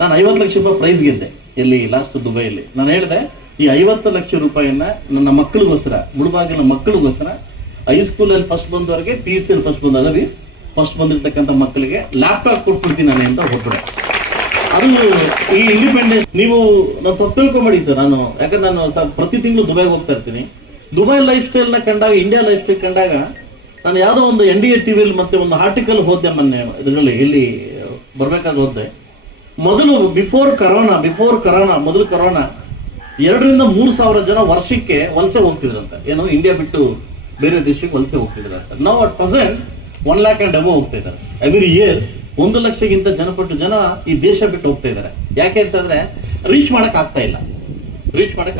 ನಾನು ಐವತ್ತು ಲಕ್ಷ ರೂಪಾಯಿ ಪ್ರೈಸ್ ಗೆದ್ದೆ, ಎಲ್ಲಿ ಲಾಸ್ಟ್ ದುಬೈಯಲ್ಲಿ. ನಾನು ಹೇಳಿದೆ, ಈ ಐವತ್ತು ಲಕ್ಷ ರೂಪಾಯಿನ ನನ್ನ ಮಕ್ಕಳಿಗೋಸ್ಕರ ಮುಳುಬಾಗಿನ ಮಕ್ಕಳಿಗೋಸ್ಕರ ಹೈಸ್ಕೂಲಲ್ಲಿ ಫಸ್ಟ್ ಬಂದವರಿಗೆ ಪಿ ಯು ಸಿಯಲ್ಲಿ ಫಸ್ಟ್ ಬಂದವರಿಗೆ ಫಸ್ಟ್ ಬಂದಿರ್ತಕ್ಕಂಥ ಮಕ್ಕಳಿಗೆ ಲ್ಯಾಪ್ಟಾಪ್ ಕೊಟ್ಬಿಡ್ತೀನಿ ನಾನು ಅಂತ ಹೊರಬಿಡೆ ಅದು ಈ ಇಂಡಿಪೆಂಡೆನ್ಸ್ ನೀವು ನಾನು ತಪ್ಪು ತಿಳ್ಕೊಂಬೇಡಿ ಸರ್, ನಾನು ಯಾಕಂದ್ರೆ ನಾನು ಸ್ವಲ್ಪ ಪ್ರತಿ ತಿಂಗಳು ದುಬೈಗೆ ಹೋಗ್ತಾ ಇರ್ತೀನಿ. ದುಬೈ ಲೈಫ್ ಸ್ಟೈಲ್ನ ಕಂಡಾಗ ಇಂಡಿಯಾ ಲೈಫ್ ಸ್ಟೈಲ್ ಕಂಡಾಗ, ನಾನು ಯಾವುದೋ ಒಂದು ಎನ್ ಡಿ ಎ ಟಿವಿಯಲ್ಲಿ ಮತ್ತೆ ಒಂದು ಆರ್ಟಿಕಲ್ ಓದ್ದೆ ಮೊನ್ನೆ, ಇದರಲ್ಲಿ ಇಲ್ಲಿ ಬರಬೇಕಾಗಿ ಓದ್ದೆ. ಮೊದಲು ಬಿಫೋರ್ ಕರೋನಾ ಬಿಫೋರ್ ಕರೋನಾ, ಮೊದಲು ಕರೋನಾ, ಎರಡರಿಂದ ಮೂರು ಸಾವಿರ ಜನ ವರ್ಷಕ್ಕೆ ವಲಸೆ ಹೋಗ್ತಿದ್ರಂತೆ. ಏನು ಇಂಡಿಯಾ ಬಿಟ್ಟು ಬೇರೆ ದೇಶಕ್ಕೆ ವಲಸೆ ಹೋಗ್ತಿದ್ರಂತೆ. ನಾವು at present one lakh and above ಹೋಗ್ತಾ ಇದ್ದಾರೆ. ಎವ್ರಿ ಇಯರ್ ಒಂದು ಲಕ್ಷಕ್ಕಿಂತ ಜನಪಟ್ಟು ಜನ ಈ ದೇಶ ಬಿಟ್ಟು ಹೋಗ್ತಾ ಇದ್ದಾರೆ. ಯಾಕೆ ಅಂತಂದ್ರೆ ರೀಚ್ ಮಾಡಕ್ ಇಲ್ಲ. ರೀಚ್ ಮಾಡಕ್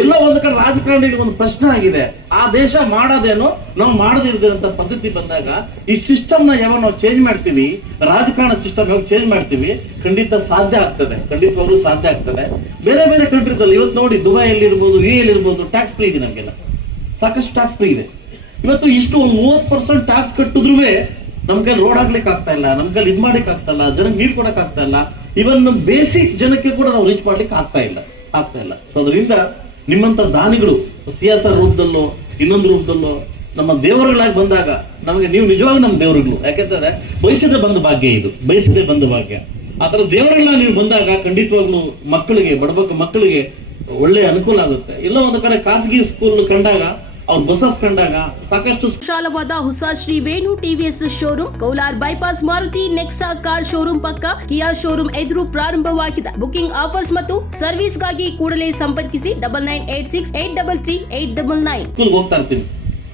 ಎಲ್ಲ ಒಂದು ಕಡೆ ರಾಜಕಾರಣಿಗಳಿಗೆ ಒಂದು ಪ್ರಶ್ನೆ ಆಗಿದೆ. ಆ ದೇಶ ಮಾಡೋದೇನು, ನಾವು ಮಾಡದಿರ್ದಿರಂತ ಪದ್ಧತಿ ಬಂದಾಗ ಈ ಸಿಸ್ಟಮ್ನ ಯಾವಾಗ ನಾವು ಚೇಂಜ್ ಮಾಡ್ತೀವಿ, ರಾಜಕಾರಣ ಸಿಸ್ಟಮ್ ಯಾವಾಗ ಚೇಂಜ್ ಮಾಡ್ತೀವಿ, ಖಂಡಿತ ಸಾಧ್ಯ ಆಗ್ತದೆ. ಖಂಡಿತವಾಗ್ಲೂ ಸಾಧ್ಯ ಆಗ್ತದೆ. ಬೇರೆ ಬೇರೆ ಕಂಟ್ರಿದಲ್ಲಿ ಇವತ್ತು ನೋಡಿ ದುಬೈಯಲ್ಲಿ ಇರ್ಬೋದು ಯು ಎಲ್ ಇರ್ಬೋದು ಟ್ಯಾಕ್ಸ್ ಫ್ರೀ ಇದೆ ನಮಗೆಲ್ಲ. ಸಾಕಷ್ಟು ಟ್ಯಾಕ್ಸ್ ಫ್ರೀ ಇದೆ. ಇವತ್ತು ಇಷ್ಟು ಒಂದು ಮೂವತ್ತು ಪರ್ಸೆಂಟ್ ಟ್ಯಾಕ್ಸ್ ಕಟ್ಟಿದ್ರು ನಮ್ ಕೈಲಿ ರೋಡ್ ಆಗ್ಲಿಕ್ಕೆ ಆಗ್ತಾ ಇಲ್ಲ, ನಮ್ ಕೈಲಿ ಇದ್ ಮಾಡ್ಲಿಕ್ಕೆ ಆಗ್ತಾ ಇಲ್ಲ, ಜನಕ್ಕೆ ನೀರು ಕೊಡಕ್ ಆಗ್ತಾ ಇಲ್ಲ. ಇವನ್ ಬೇಸಿಕ್ ಜನಕ್ಕೆ ಕೂಡ ನಾವು ರೀಚ್ ಮಾಡ್ಲಿಕ್ಕೆ ಆಗ್ತಾ ಇಲ್ಲ. ಆಗ್ತಾ ಇಲ್ಲ. ಸೊ ಅದರಿಂದ ನಿಮ್ಮಂತ ದಾನಿಗಳು, ಸಿಯಾಸ ರೂಪದಲ್ಲೋ, ಇನ್ನೊಂದು ರೂಪದಲ್ಲೋ, ನಮ್ಮ ದೇವರುಗಳಾಗಿ ಬಂದಾಗ ನಮಗೆ ನೀವು ನಿಜವಾಗ್ಲೂ ನಮ್ಮ ದೇವರುಗಳು. ಯಾಕೆಂತಂದ್ರೆ ಬಯಸದೆ ಬಂದ ಭಾಗ್ಯ ಇದು. ಬಯಸದೆ ಬಂದ ಭಾಗ್ಯ. ಆ ಥರ ನೀವು ಬಂದಾಗ ಖಂಡಿತವಾಗ್ಲೂ ಮಕ್ಕಳಿಗೆ ಬಡಬಕ್ಕ ಮಕ್ಕಳಿಗೆ ಒಳ್ಳೆ ಅನುಕೂಲ ಆಗುತ್ತೆ. ಇಲ್ಲ ಒಂದು ಕಡೆ ಖಾಸಗಿ ಸ್ಕೂಲ್ ಕಂಡಾಗ ಸಾಕಷ್ಟು ವಿಶಾಲವಾದ ಹೊಸ Shri Venu TVS showroom Kaular bypass Maruti Nexa car showroom ಪಕ್ಕ ಕಿಯಾ ಶೋರೂಮ್ ಎದುರು ಪ್ರಾರಂಭವಾಗಿದೆ. ಬುಕಿಂಗ್ ಆಫರ್ಸ್ ಮತ್ತು ಸರ್ವಿಸ್ಗಾಗಿ ಕೂಡಲೇ ಸಂಪರ್ಕಿಸಿ double nine eight six eight double three eight double nine. ಹೋಗ್ತಾ ಇರ್ತೀನಿ.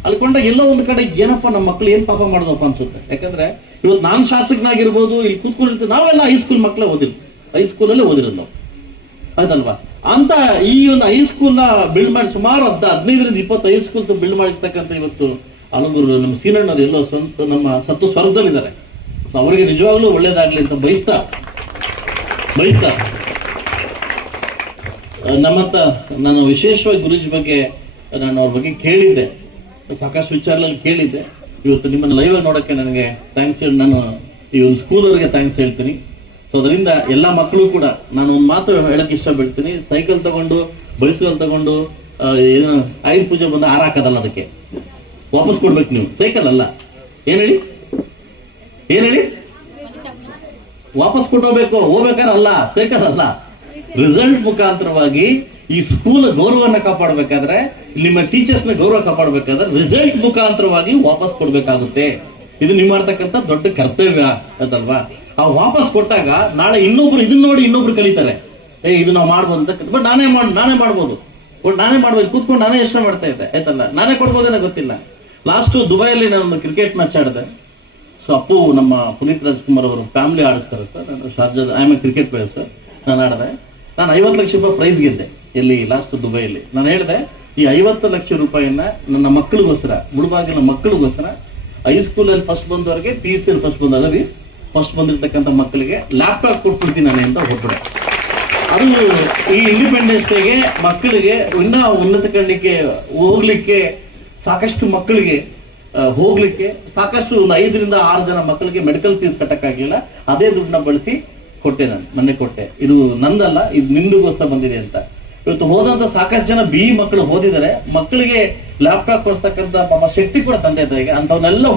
ಅಲ್ಲಿ ಕೊಂಡಾಗ ಎಲ್ಲೋ ಒಂದು ಕಡೆ ಏನಪ್ಪ ನಮ್ಮ ಮಕ್ಳು ಏನ್ ಪಾಪ ಮಾಡೋದಪ್ಪ ಅನ್ಸುತ್ತೆ? ಯಾಕಂದ್ರೆ ಇವತ್ತು ನಾನು ಶಾಸಕನಾಗಿರ್ಬೋದು ಇಲ್ಲಿ ಕೂತ್ಕೊಂಡಿರ್ತೀವಿ ನಾವೆಲ್ಲ ಹೈಸ್ಕೂಲ್ ಮಕ್ಕಳೇ ಓದಿಲ್ಲ. ಹೈಸ್ಕೂಲಲ್ಲೇ ಓದಿರೋದು ನಾವು. ಆಯ್ತಲ್ವಾ ಅಂತ ಈ ಒಂದು ಹೈಸ್ಕೂಲ್ನ ಬಿಲ್ಡ್ ಮಾಡಿ ಸುಮಾರು ಹದ್ ಹದಿನೈದರಿಂದ ಇಪ್ಪತ್ತು ಹೈಸ್ಕೂಲ್ಸ್ ಬಿಲ್ಡ್ ಮಾಡಿರ್ತಕ್ಕಂಥ ಇವತ್ತು ಅನುಗುರು ನಮ್ಮ ಸೀನಣ್ಣರು ಎಲ್ಲೋ ಸ್ವಂತ ನಮ್ಮ ಸತ್ತು ಸ್ವರ್ಗದಲ್ಲಿದ್ದಾರೆ. ಸೊ ಅವರಿಗೆ ನಿಜವಾಗ್ಲೂ ಒಳ್ಳೇದಾಗ್ಲಿ ಅಂತ ಬಯಸ್ತಾ ಬಯಸ್ತಾ. ನಮ್ಮತ್ತ ನಾನು ವಿಶೇಷವಾಗಿ ಗುರುಜಿ ಬಗ್ಗೆ ನಾನು ಅವ್ರ ಬಗ್ಗೆ ಕೇಳಿದ್ದೆ. ಸಾಕಷ್ಟು ವಿಚಾರದಲ್ಲಿ ಕೇಳಿದ್ದೆ. ಇವತ್ತು ನಿಮ್ಮನ್ನು ಲೈವ್ ನೋಡೋಕ್ಕೆ ನನಗೆ ಥ್ಯಾಂಕ್ಸ್ ಹೇಳಿ ನಾನು ಈ ಒಂದು ಸ್ಕೂಲವ್ರಿಗೆ ಥ್ಯಾಂಕ್ಸ್ ಹೇಳ್ತೀನಿ. ಅದರಿಂದ ಎಲ್ಲ ಮಕ್ಕಳು ಕೂಡ ನಾನು ಒಂದು ಮಾತು ಹೇಳಕ್ಕೆ ಇಷ್ಟಪಡ್ತೀನಿ. ಸೈಕಲ್ ತಗೊಂಡು, ಬೈಸ್ಕಲ್ ತಗೊಂಡು ಏನು ಆಯುಧ ಪೂಜೆ ಬಂದು ಹಾರಾಕದಲ್ಲ ಅದಕ್ಕೆ. ವಾಪಸ್ ಕೊಡ್ಬೇಕು ನೀವು. ಸೈಕಲ್ ಅಲ್ಲ. ಏನ್ ಹೇಳಿ? ಏನ್ ಹೇಳಿ? ವಾಪಸ್ ಕೊಟ್ಟೋಗ್ಬೇಕು ಹೋಗ್ಬೇಕಾದ್ರೆ ಅಲ್ಲ. ಸೈಕಲ್ ಅಲ್ಲ. ರಿಸಲ್ಟ್ ಮುಖಾಂತರವಾಗಿ ಈ ಸ್ಕೂಲ್ ಗೌರವನ್ನ ಕಾಪಾಡಬೇಕಾದ್ರೆ, ನಿಮ್ಮ ಟೀಚರ್ಸ್ನ ಗೌರವ ಕಾಪಾಡಬೇಕಾದ್ರೆ ರಿಸಲ್ಟ್ ಮುಖಾಂತರವಾಗಿ ವಾಪಸ್ ಕೊಡ್ಬೇಕಾಗುತ್ತೆ. ಇದು ನಿಮ್ಮ ಮಾಡ್ತಕ್ಕಂಥ ದೊಡ್ಡ ಕರ್ತವ್ಯ ಅಂತಲ್ವಾ ಆ ವಾಪಸ್ ಕೊಟ್ಟಾಗ ನಾಳೆ ಇನ್ನೊಬ್ರು ಇದನ್ನ ನೋಡಿ ಇನ್ನೊಬ್ರು ಕಲಿತಾರೆ. ಏ, ಇದು ನಾವು ಮಾಡ್ಬೋದು ಅಂತ ಬಟ್ ನಾನೇ ಮಾಡ್ ನಾನೇ ಮಾಡ್ಬೋದು. ಬಟ್ ನಾನೇ ಮಾಡ್ಬೋದು ಕೂತ್ಕೊಂಡು ನಾನೇ ಯೋಚನೆ ಮಾಡ್ತಾ ಇದ್ದೆ. ಆಯ್ತಲ್ಲ? ನಾನೇ ಕೊಡ್ಬೋದೇನೋ ಗೊತ್ತಿಲ್ಲ. ಲಾಸ್ಟು ದುಬೈಯಲ್ಲಿ ನಾನು ಕ್ರಿಕೆಟ್ ಮ್ಯಾಚ್ ಆಡಿದೆ. ಸೊ ಅಪ್ಪು ನಮ್ಮ ಪುನೀತ್ ರಾಜ್ಕುಮಾರ್ ಅವರು ಫ್ಯಾಮಿಲಿ ಆಡಿಸ್ತಾರೆ ಸರ್ ನಾನು ಶಾರ್ಜಾದ I A cricket player sir ನಾನು ಆಡಿದೆ. ನಾನು ಐವತ್ತು ಲಕ್ಷ ರೂಪಾಯಿ ಪ್ರೈಸ್ ಗೆದ್ದೆ ಎಲ್ಲಿ? ಲಾಸ್ಟ್ ದುಬೈಯಲ್ಲಿ. ನಾನು ಹೇಳಿದೆ, ಈ ಐವತ್ತು ಲಕ್ಷ ರೂಪಾಯಿಯನ್ನ ನನ್ನ ಮಕ್ಕಳಿಗೋಸ್ಕರ ಮುಳುಬಾಗಿನ ಮಕ್ಕಳಿಗೋಸ್ಕರ ಹೈಸ್ಕೂಲಲ್ಲಿ ಫಸ್ಟ್ ಬಂದವರಿಗೆ ಪಿ ಯು ಸಿಯಲ್ಲಿ ಫಸ್ಟ್ ಬಂದವರಿಗೆ ಫಸ್ಟ್ ಬಂದಿರತಕ್ಕಂಥ ಮಕ್ಕಳಿಗೆ ಲ್ಯಾಪ್ಟಾಪ್ ಕೊಟ್ಬಿಡ್ತೀನಿ ನಾನು ಅಂತ ಹೊರಬಿಡೆ ಅದು ಈ ಇಂಡಿಪೆಂಡೆನ್ಸ್ ಡೇಗೆ ಮಕ್ಕಳಿಗೆ ಇನ್ನೂ ಉನ್ನತ ಕಣ್ಣಿಗೆ ಹೋಗ್ಲಿಕ್ಕೆ ಸಾಕಷ್ಟು ಮಕ್ಕಳಿಗೆ ಹೋಗ್ಲಿಕ್ಕೆ ಸಾಕಷ್ಟು ಒಂದು ಐದರಿಂದ ಆರು ಜನ ಮಕ್ಕಳಿಗೆ ಮೆಡಿಕಲ್ ಫೀಸ್ ಕಟ್ಟಕ್ಕಾಗಿಲ್ಲ ಅದೇ ದುಡ್ಡನ್ನ ಬಳಸಿ ಕೊಟ್ಟೆ ನಾನು, ಮೊನ್ನೆ ಕೊಟ್ಟೆ. ಇದು ನಂದಲ್ಲ, ಇದು ನಿಂದುಗೋಸ್ಕರ ಬಂದಿದೆ ಅಂತ. ಇವತ್ತು ಹೋದಂತ ಸಾಕಷ್ಟು ಜನ ಬಿ ಮಕ್ಕಳು ಓದಿದರೆ ಮಕ್ಕಳಿಗೆ ಲ್ಯಾಪ್ಟಾಪ್ ಕೊಡ್ತಕ್ಕಂಥ ಶಕ್ತಿ ಕೂಡ ತಂದೆ ತಾಯಿಗೆ ಅಂತವನ್ನೆಲ್ಲ